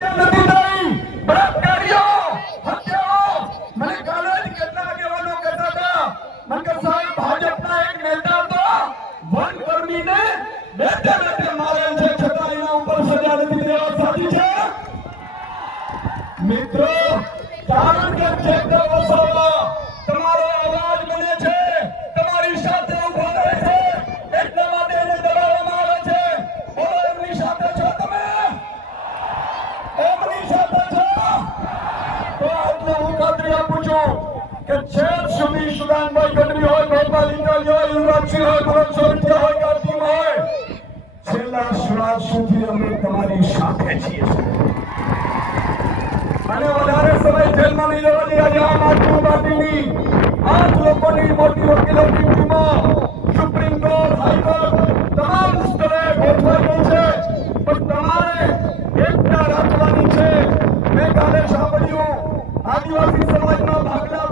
નથી થઈ બળાત્કારીઓ હત્યાઓ મને કાલે જ કેટલા આગેવાનો કહેતા હતા મને કે સાહેબ ભાજપના એક નેતા તો વનકર્મીને બેઠે બેઠે મારે છે છતાં એના ઉપર સજા નથી દેવા સાચી છે મિત્રો કારણ કે ક્ષેત્ર વસાવવા તમારો અવાજ બને છે તમારી સાથે ઉભા રહે છે એટલા માટે એને દબાવવામાં આવે છે બોલો એમની સાથે છો તમે એમની સાથે છો તો આટલું હું ખાતરી આપું છું કે છેક સુધી સુદાનભાઈ ગઢવી હોય ગોપાલ ઇટાલી હોય યુવરાજસિંહ હોય ભરત સોરઠિયા હોય કાર્તિક હોય છેલ્લા શ્વાસ સુધી અમે તમારી સાથે છીએ અને વધારે સમય જેલમાં નહીં રહેવાની આજે આમ આદમી પાર્ટીની 8 લોકોની મોટી વકીલોની ટીમો સુપ્રીમ કોર્ટ હાઈકોર્ટ તમામ સ્તરે ગોઠવાઈ ગઈ છે પણ તમારે એકતા રાખવાની છે મેં કાલે સાંભળ્યું આદિવાસી સમાજમાં ભાગલા